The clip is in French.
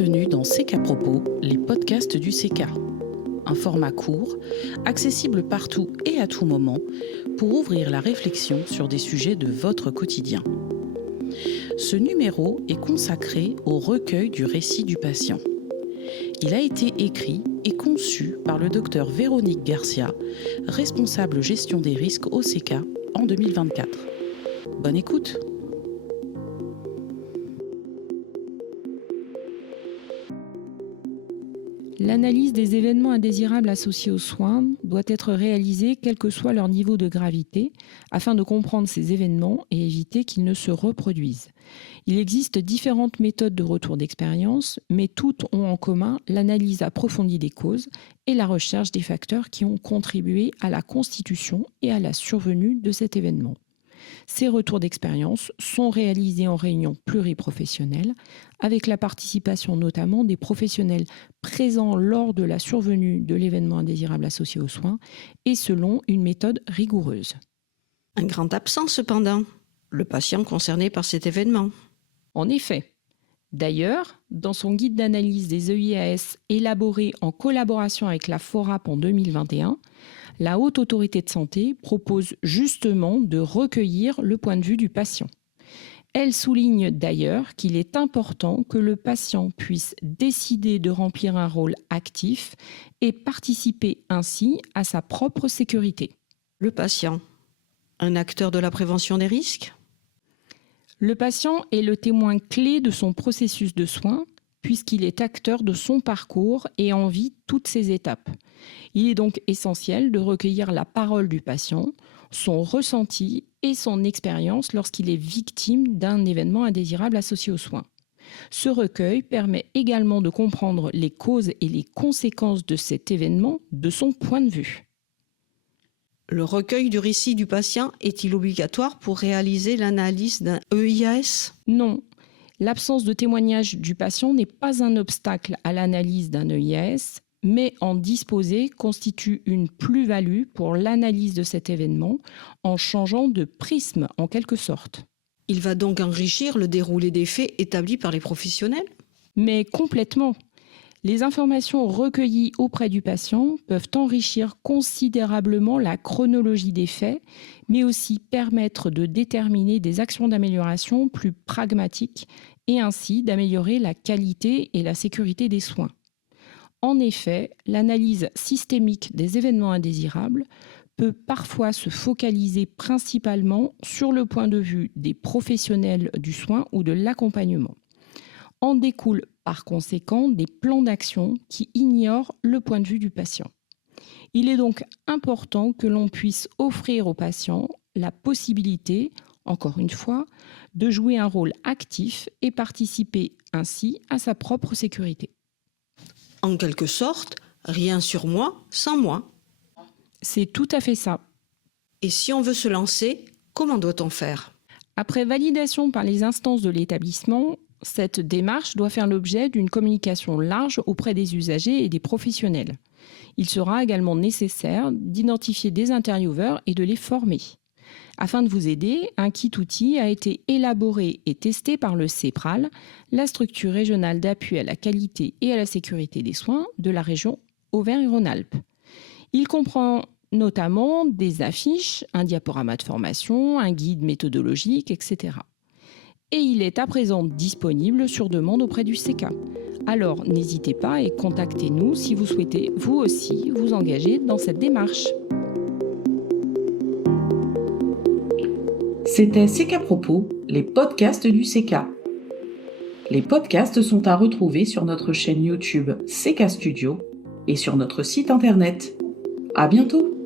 Bienvenue dans CK Propos, les podcasts du CK. Un format court, accessible partout et à tout moment, pour ouvrir la réflexion sur des sujets de votre quotidien. Ce numéro est consacré au recueil du récit du patient. Il a été écrit et conçu par le docteur Véronique Garcia, responsable gestion des risques au CK en 2024. Bonne écoute! L'analyse des événements indésirables associés aux soins doit être réalisée quel que soit leur niveau de gravité, afin de comprendre ces événements et éviter qu'ils ne se reproduisent. Il existe différentes méthodes de retour d'expérience, mais toutes ont en commun l'analyse approfondie des causes et la recherche des facteurs qui ont contribué à la constitution et à la survenue de cet événement. Ces retours d'expérience sont réalisés en réunion pluriprofessionnelle, avec la participation notamment des professionnels présents lors de la survenue de l'événement indésirable associé aux soins et selon une méthode rigoureuse. Un grand absent cependant, le patient concerné par cet événement. En effet. D'ailleurs, dans son guide d'analyse des EIAS élaboré en collaboration avec la FORAP en 2021, la Haute Autorité de Santé propose justement de recueillir le point de vue du patient. Elle souligne d'ailleurs qu'il est important que le patient puisse décider de remplir un rôle actif et participer ainsi à sa propre sécurité. Le patient, un acteur de la prévention des risques ? Le patient est le témoin clé de son processus de soins, puisqu'il est acteur de son parcours et en vit toutes ses étapes. Il est donc essentiel de recueillir la parole du patient, son ressenti et son expérience lorsqu'il est victime d'un événement indésirable associé aux soins. Ce recueil permet également de comprendre les causes et les conséquences de cet événement de son point de vue. Le recueil du récit du patient est-il obligatoire pour réaliser l'analyse d'un EIAS ? Non. L'absence de témoignage du patient n'est pas un obstacle à l'analyse d'un EIAS, mais en disposer constitue une plus-value pour l'analyse de cet événement en changeant de prisme en quelque sorte. Il va donc enrichir le déroulé des faits établis par les professionnels ? Mais complètement. Les informations recueillies auprès du patient peuvent enrichir considérablement la chronologie des faits, mais aussi permettre de déterminer des actions d'amélioration plus pragmatiques et ainsi d'améliorer la qualité et la sécurité des soins. En effet, l'analyse systémique des événements indésirables peut parfois se focaliser principalement sur le point de vue des professionnels du soin ou de l'accompagnement. En découlent par conséquent des plans d'action qui ignorent le point de vue du patient. Il est donc important que l'on puisse offrir au patient la possibilité, encore une fois, de jouer un rôle actif et participer ainsi à sa propre sécurité. En quelque sorte, rien sur moi sans moi. C'est tout à fait ça. Et si on veut se lancer, comment doit-on faire ? Après validation par les instances de l'établissement, cette démarche doit faire l'objet d'une communication large auprès des usagers et des professionnels. Il sera également nécessaire d'identifier des intervieweurs et de les former. Afin de vous aider, un kit outil a été élaboré et testé par le CEPRAL, la structure régionale d'appui à la qualité et à la sécurité des soins de la région Auvergne-Rhône-Alpes. Il comprend notamment des affiches, un diaporama de formation, un guide méthodologique, etc. Et il est à présent disponible sur demande auprès du CK. Alors n'hésitez pas et contactez-nous si vous souhaitez vous aussi vous engager dans cette démarche. C'était CK Propos, les podcasts du CK. Les podcasts sont à retrouver sur notre chaîne YouTube CK Studio et sur notre site internet. À bientôt!